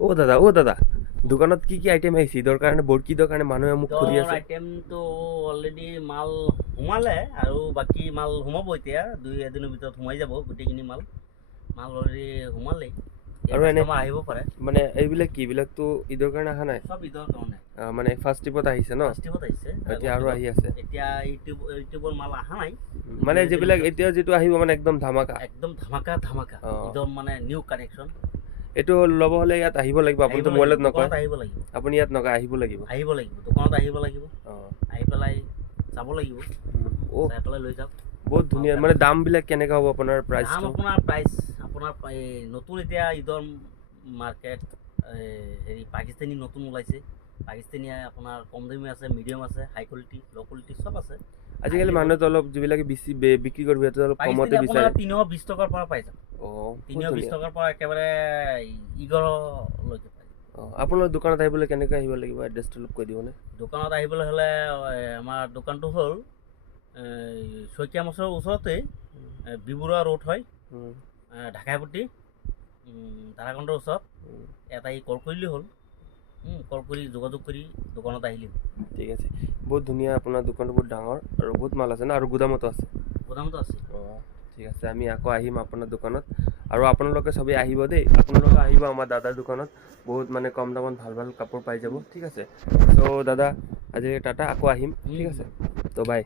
দাদা দোকানত কি আইটেম আহিছে ঈদৰ কাৰণে বহুত ঈদৰ কাৰণে মানুহে মোক সুধি ঈদৰ আছে। আইটেমটো অলৰেডি মাল সোমালে আৰু বাকী মাল সোমাব এতিয়া 2-1 দিনৰ ভিতৰত সোমাই যাব গোটেইখিনি মাল অলৰেডি সোমালেই। আৰু এনে কাষ্টমাৰ আহিব পাৰে। মানে এইবিলাক কি এইবিলাকতো ঈদৰ কাৰণে অহা নাই? চব ঈদৰ কাৰণে। মানে ফাৰ্ষ্ট ট্ৰিপত আহিছে ন? ফাৰ্ষ্ট ট্ৰিপত আহিছে। এতিয়া আৰু আহি আছে। এতিয়া ইউটিউবৰ মাল অহা নাই। মানে যিবিলাক এতিয়া যিটো আহিব মানে একদম ধামাকা। একদম ধামাকা ঈদৰ মানে নিউ কানেকশ্যন। এইটো ল'ব হ'লে ইয়াত আহিব লাগিব। আপুনিতো মোবাইলত নকয়। আহিব লাগিব। আপুনি ইয়াত নকয়, আহিব লাগিব। দোকানত আহিব লাগিব। আহি পেলাই চাব লাগিব। চাই পেলাই লৈ যাওক। বহুত ধুনীয়া। মানে দামবিলাক কেনেকুৱা হ'ব আপোনাৰ প্ৰাইচটো? আপোনাৰ নতুন এতিয়া ঈদৰ মাৰ্কেট হেৰি পাকিস্তানী নতুন ওলাইছে। পাকিস্তানী আপোনাৰ কম দামী আছে, মিডিয়াম আছে, হাই কোৱালিটি, ল' কোৱালিটি চব আছে। আজিকালি মানুহেতো অলপ যিবিলাকে বেছি বিক্ৰী কৰিব সিহঁতে অলপ কমতে বিচাৰে। 320 টকাৰ পৰা পাই যাব। 320 টকাৰ পৰা একেবাৰে ইগৰলৈকে পাই যাব। আপোনাৰ দোকানত আহিবলৈ কেনেকৈ আহিব লাগিব এড্ৰেছটো অলপ কৈ দিবনে? দোকানত আহিবলৈ হ'লে আমাৰ দোকানটো হ'ল শইকীয়া মাছৰ ওচৰতেই বিবৰুৱা ৰোড হয়, ঢাকাইপট্টি তাৰাকাণ্ডৰ ওচৰত। এটা কল কৰিলেই হ'ল। কল কৰি যোগাযোগ কৰি দোকানত আহিলে হ'ল। ঠিক আছে। বহুত ধুনীয়া, আপোনাৰ দোকানটো বহুত ডাঙৰ আৰু বহুত মাল আছে ন? আৰু গুদামতো আছে? গুদামতো আছে। ঠিক আছে, আমি আকৌ আহিম আপোনাৰ দোকানত। আৰু আপোনালোকে সবেই আহিব দেই। আপোনালোকে আহিব আমাৰ দাদাৰ দোকানত। বহুত মানে কম দামত ভাল ভাল কাপোৰ পাই যাব। ঠিক আছে। চ' দাদা আজি টাটা, আকৌ আহিম। ঠিক আছে, তো বাই।